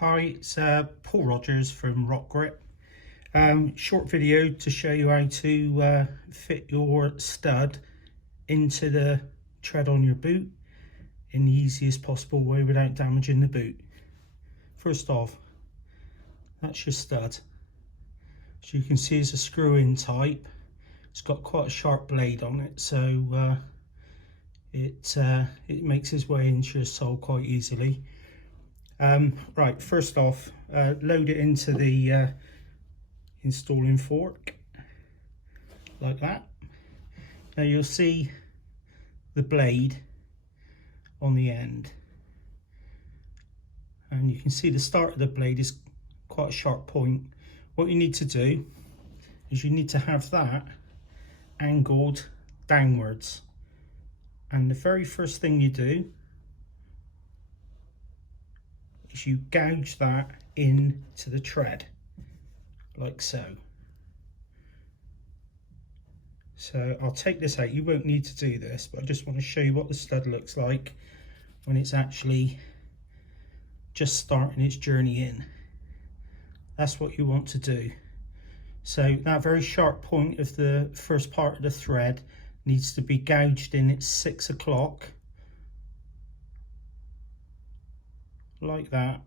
Hi, it's Paul Rogers from RockGrip. Short video to show you how to fit your stud into the tread on your boot in the easiest possible way without damaging the boot. First off, that's your stud. As you can see, it's a screw-in type. It's got quite a sharp blade on it, so it makes its way into your sole quite easily. Right, first off, load it into the installing fork like that. Now you'll see the blade on the end, and you can see the start of the blade is quite a sharp point. What you need to do is you need to have that angled downwards, and the very first thing you do is you gouge that into the tread like so. So I'll take this out. You won't need to do this, but I just want to show you what the stud looks like when it's actually just starting its journey in. That's what you want to do. So that very sharp point of the first part of the thread needs to be gouged in at 6 o'clock, like that,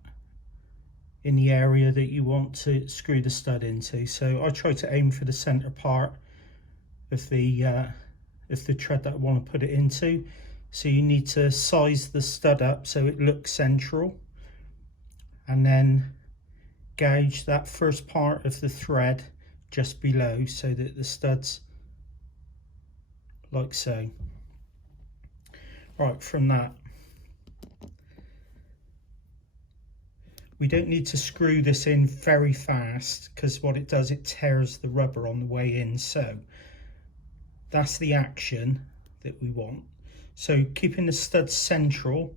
in the area that you want to screw the stud into. So I try to aim for the center part of the tread that I want to put it into. So you need to size the stud up so it looks central, and then gouge that first part of the thread just below so that the stud's like so. Right, from that, we don't need to screw this in very fast, because what it does, it tears the rubber on the way in. So that's the action that we want. So keeping the stud central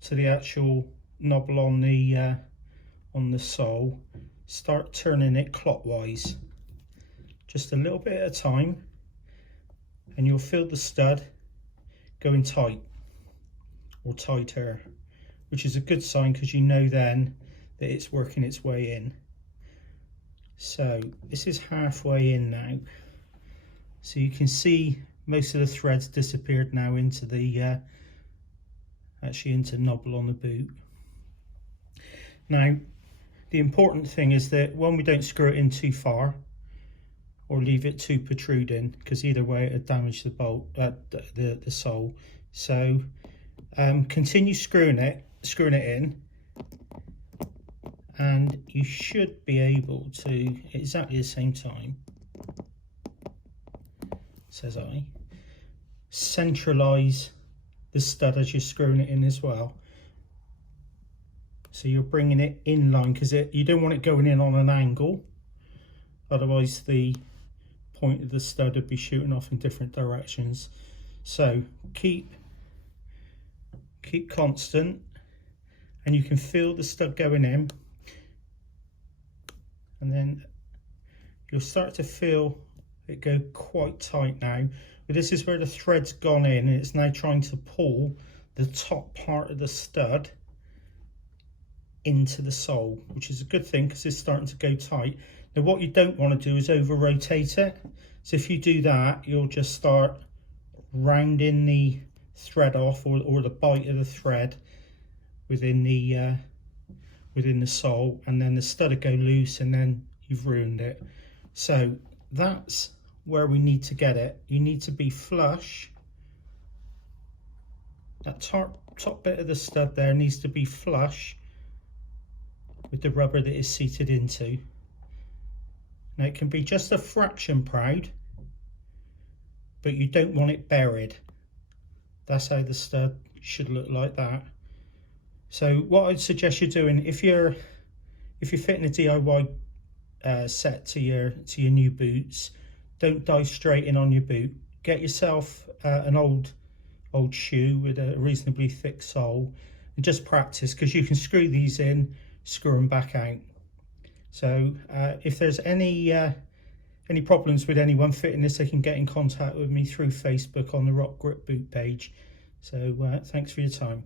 to the actual knobble on the sole, start turning it clockwise, just a little bit at a time, and you'll feel the stud going tight or tighter, which is a good sign, because you know then that it's working its way in. So this is halfway in now. So you can see most of the threads disappeared now into the actually into knobble on the boot. Now the important thing is that when we don't screw it in too far or leave it too protruding, because either way it'll damage the bolt, the sole. So continue screwing it in, and you should be able to, at exactly the same time, says I, centralize the stud as you're screwing it in as well. So you're bringing it in line, because you don't want it going in on an angle, otherwise the point of the stud would be shooting off in different directions. So keep constant, and you can feel the stud going in, and then you'll start to feel it go quite tight now. But this is where the thread's gone in, and it's now trying to pull the top part of the stud into the sole, which is a good thing because it's starting to go tight. Now what you don't want to do is over rotate it. So if you do that, you'll just start rounding the thread off, or the bite of the thread within the sole, and then the stud will go loose, and then you've ruined it. So that's where we need to get it. You need to be flush. That top bit of the stud there needs to be flush with the rubber that is seated into. Now it can be just a fraction proud, but you don't want it buried. That's how the stud should look, like that. So what I'd suggest you're doing, if you're fitting a DIY set to your new boots, don't dive straight in on your boot. Get yourself an old shoe with a reasonably thick sole, and just practice, because you can screw these in, screw them back out. So if there's any problems with anyone fitting this, they can get in contact with me through Facebook on the RockGrip boot page. So thanks for your time.